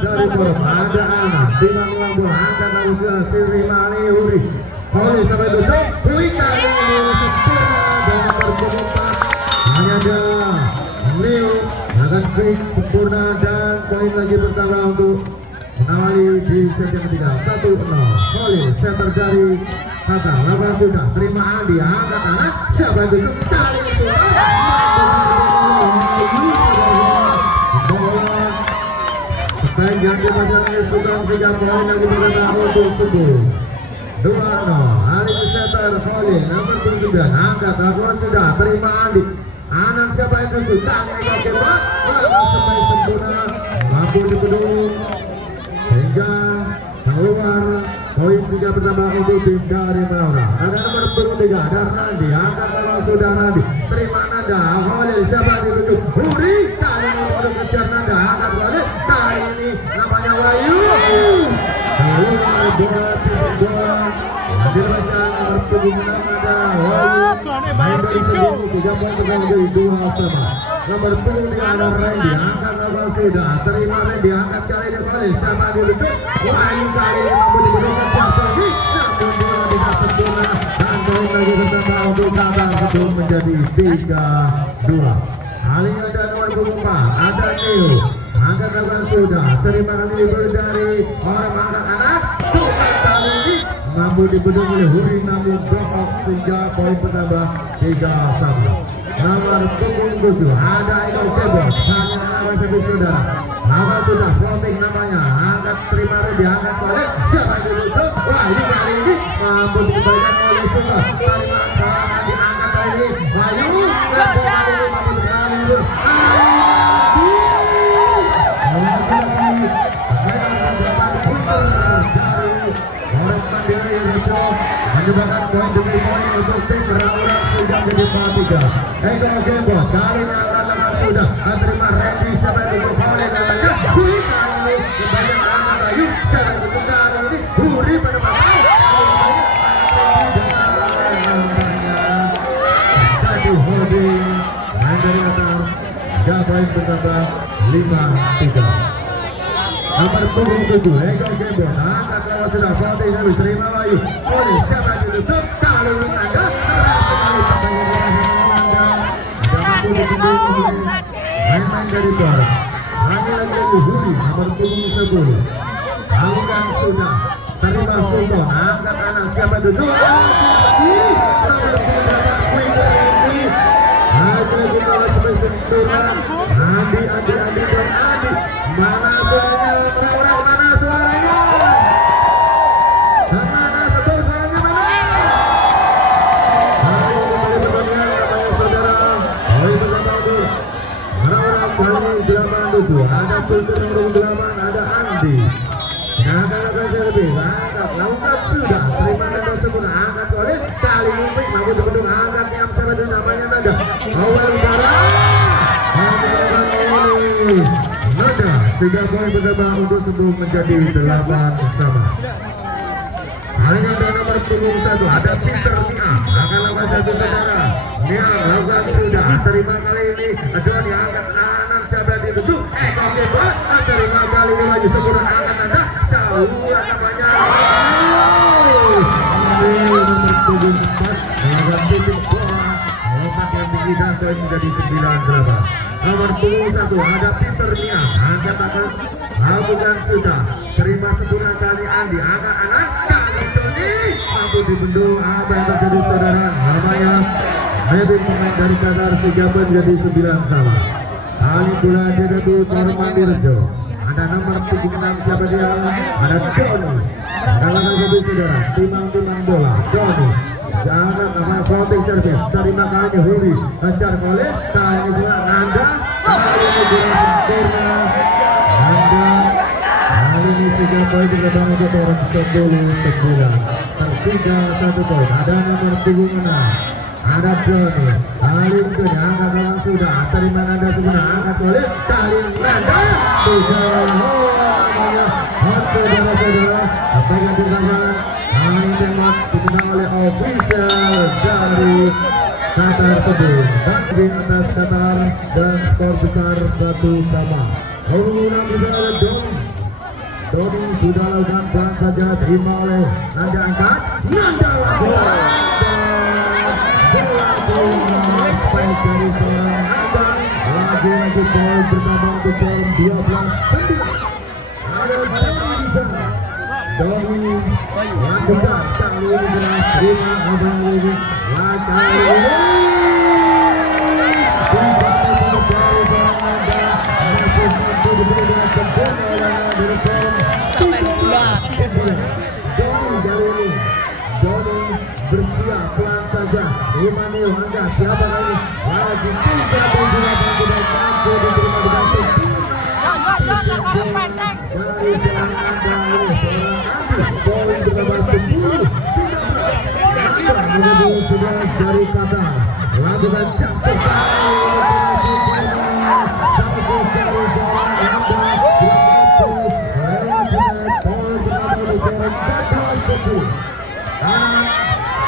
dari Borom ada anak timang bola angkat langsung Sri Maliuri oleh sampai tutup poin kali ini sempurna dan berkeempat hanya ada Leo akan quick sempurna dan poin lagi pertama untuk mengawali di set yang ketiga 1-0 oleh setter dari Hatta lawan sudah terima Andi angkat anak siapa itu kali bola sepanjang dimaksudkan sudah 3 poin lagi berkata untuk subuh 2-0 hari setter Holly nomor 79 angkat lawan sudah terima Andi anak siapa itu tangan kaki bola sampai sempurna mampu dipedung sehingga keluar poin 3 pertama untuk tim dari Melaura. Ada nomor 23 ada Randi angkat lawan sudah Randi terima Nanda Holly siapa dituju Huri kali ini untuk kejar Nanda angkat Holly kali ini namanya Wahyu keluar bola titik bola dirasa nomor 76 ada Wahyu main dari sini 3 poin menjadi 2 sama nomor 10 ada Randy angkat lawan sudah terima Randy angkat kali ini Holly siapa dituju Wahyu kali ini mampu diberikan jasa lagi namun bola tidak sempurna dan poin lagi bersama untuk Kabar sebelum menjadi 3-2 kali ada nomor 24 ada Neo angkat lawan sudah terima kali dari orang anak-anak tukar kali ini mampu dibendung oleh Huri namun drop off sehingga poin bertambah 3-1 nomor 27 ada Eko Kebos hanya lawan sepi saudara lawan sudah floating namanya angkat terima Rudy angkat oleh siapa ditutup Wahyu kali ini mampu dikembalikan oleh Suka terima bola diangkat kali ini Wahyu mampu berkali menyebabkan poin demi poin untuk tim orang-orang sudah jadi 4-3 Eko Kebos kali ini angkat lawan sudah terima Randy sampai untuk oleh namanya Huri kali ini kembali angkat Wahyu sampai untuk kali ini Huri pada masa jadi holding main dari atas 3 poin bertambah 5-3 nomor 27 Eko Kebos angkat lawan sudah voting habis terima Wahyu oleh siapa ditutup kali ini Anda keras sekali main dari bawah hanya lagi Huri nomor 10 angkat sudah terima Sultan angkat anak siapa duduk Andi mana suaranya mana suaranya mana ayo kembali pertandingan namanya saudara poin pertama untuk orang-orang kali 87 ada Tultur nomor 8 ada Andi akan servis angkat lakukan sudah terima dan sempurna angkat oleh kali ini mampu dipedung angkat yang sama dengan namanya Nada awal udara Nada 3 poin bersama untuk sebelum menjadi 8 sama kali ada nomor 21 ada Peter Nia akan lakukan satu saudara Nia lakukan sudah terima kali ini aduan diangkat anak siapa dituju Eko Kebos terima kali ini lagi sempurna angkat Nada saluran namanya nomor 74 melakukan titik bola lompat yang tinggi dan poin menjadi 9-8 nomor 21 ada Peter Nia angkat akan lakukan sudah terima sempurna kali Andi angkat anak kali Joni mampu dibendung apa yang terjadi saudara namanya Mebin pemain dari Qatar sehingga menjadi 9 sama kali bola dia dulu Norman Dirjo ada nomor 76 siapa dia ada Joni dalam hal saudara timang-timang bola Joni jangan nama floating service terima kali ini Huri kejar oleh kali ini juga Nanda kali ini juga sempurna Nanda kali ini 3 poin berkembang untuk orang 10-9 tertiga 1 poin ada nomor 36 ada Joni kali ini angkat lawan sudah terima Nanda sempurna angkat oleh kali Nanda 3 saudara-saudara apa yang dikatakan kali tembak dimenang oleh official dari Qatar tersebut dan di atas Qatar dan skor besar 1 sama. Hubungan bersama Dom Doni sudah lakukan pelan saja, terima oleh Nanda, angkat Nanda bola keluar baik dari seorang Nanda. Lagi-lagi poin bertambah untuk poin 12-9. Ada Doni di sana. Doni lakukan kali ini beras, terima kembali ini kali ini. Doni bersiap pelan saja. Immanuel angkat, siapa lagi? Lagi 3-8 sudah mampu diterima dengan dari jalan Anda ini seorang Andi. Poin bertambah 10. Sudah dari kata lakukan jam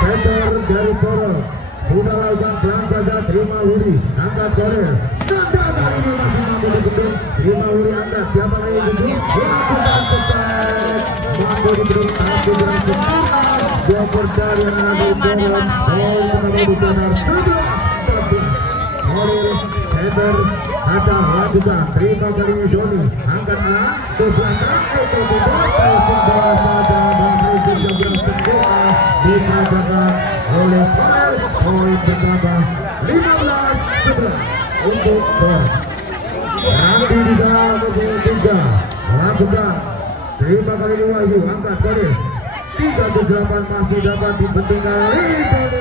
center dari Toro sudah lakukan pelan saja, terima Wuri angkat Korea. Nanda kali ini masih mampu dibendung, terima Wuri angkat, siapa lagi dibendung? Lakukan cepat mampu dibendung, mampu berhasil. Dua percaya yang ada di dalam Korea center ada lakukan, terima kali ini Doni angkat anak ke belakang itu passing bola saja menuju jam sekolah dikatakan oleh poin bertambah 15-11 untuk Bor. Nanti di sana nomor 3 lakukan, terima kali ini Wahyu angkat Korea 3-8 masih dapat dibendung kali ini.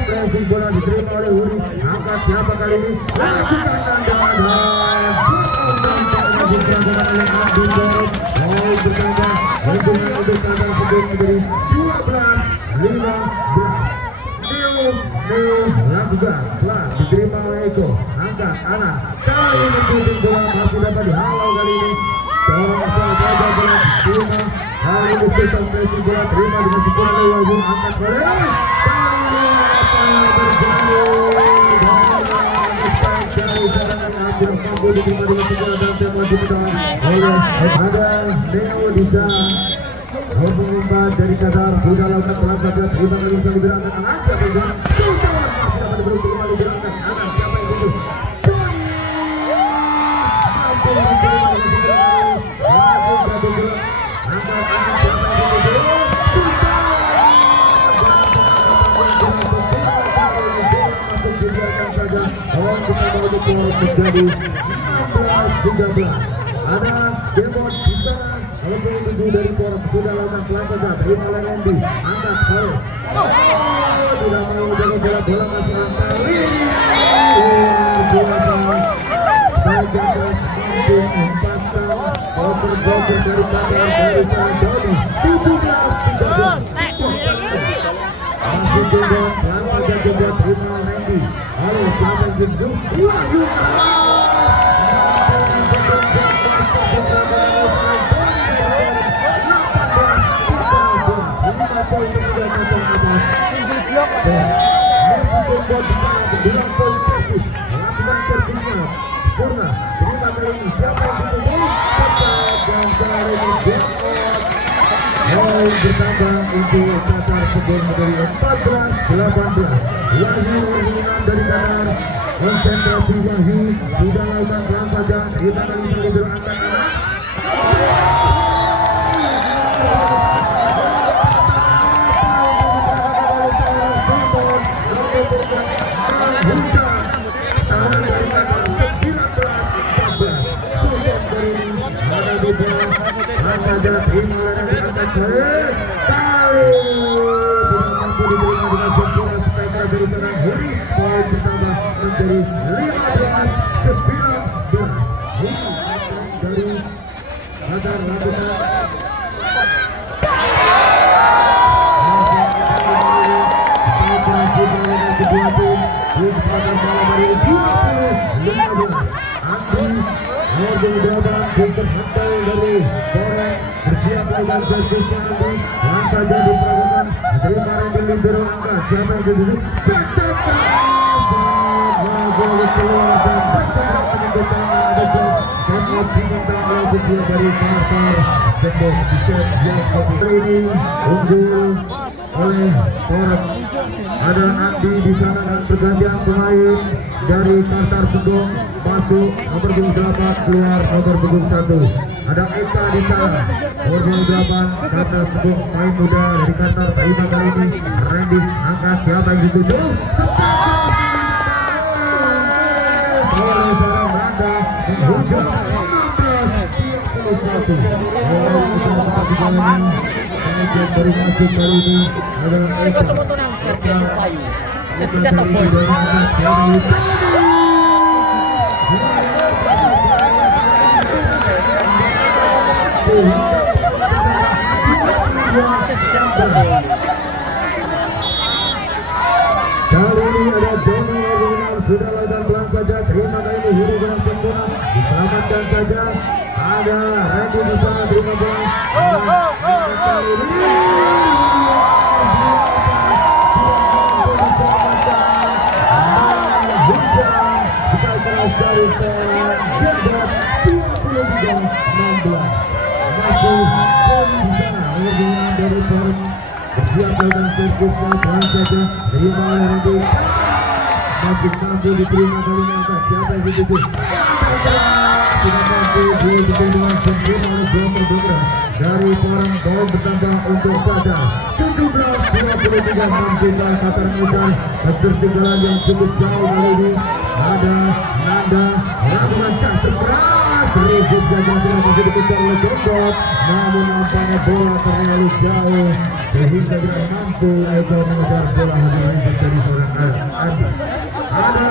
Pressing bola diterima oleh Wuri angkat, siapa kali ini? Lakukan Nanda lakukan pelan diterima oleh Eko angkat anak kali ini shooting bola masih dapat dihalau kali ini. Tolong saja bola diterima kali ini sistem pressing bola terima dengan sempurna oleh Wahyu angkat Korea. Ada Neo bisa mengumpat dari Kadar sudah lakukan pelan saja, terima kali bisa digerakkan anak siapa yang masih dapat diberi kembali digerakkan anak siapa yang itu menjadi 16-13. Ada Demon di sana. Kalau tujuh dari Korea sudah lakukan pelan saja, terima oleh Randy angkat Korea. Tidak mau jaga bola, bola masih angkat. Bajakan mampu empatkan over-over dari Kadar dari sana Doni 17-13. Masih juga pelan saja juga terima Randy. Halo, siapa yang jemput? Wahyu. Bertambah untuk Qatar sebelum menjadi 14-18. Wahyu dari Qatar, konsentrasi Wahyu sudah lakukan pelan saja, kita akan bisa diberangkat anak. Siapa yang duduk? bola keluar dan bersama penyebutkan ada gol dan diminta oleh Bukit dari Pasar Sembong Biset yang ini unggul oleh Torek. Ada Andi di sana dan pergantian pemain dari Pasar Sembong masuk nomor 28 keluar nomor 21. Ada Eka di sana nomor 28 Pasar Sembong main muda dari Qatar. Terima kali ini Randy angkat siapa yang dituju oleh seorang Randa menghujam 16-31. Dari masuk kali ini adalah Si kocok-kocok nang harga supayu. Jadi jatuh boy. Kali ini ada Johnny Erwin sudah lakukan pelan saja. Terima kali ini huru dengan sempurna diselamatkan saja. Ada Randy di sana terima bola. Kali ini kita keras dari seorang Jabat 23-16 masih di sana hubungan dari Forum bersiap dengan servisnya pelan saja terima oleh Randy masih mampu diterima kali ini angkat siapa yang dituju tidak mampu diterima sempurna oleh Jomer Dogra dari Forum poin bertambah untuk Sada 17-23 mampu Qatar Muda ketertinggalan yang cukup jauh kali ini. Ada Nanda lakukan cacing keras Rizky Jaga sudah masih dikejar oleh Jodot namun nampaknya bola terlalu jauh sehingga tidak mampu Eko mengejar bola hanya Rizky dari seorang Andi. Ada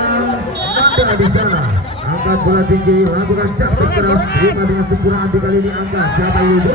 Nanda di sana angkat bola tinggi lakukan cacing keras terima dengan sempurna Andi kali ini angkat siapa itu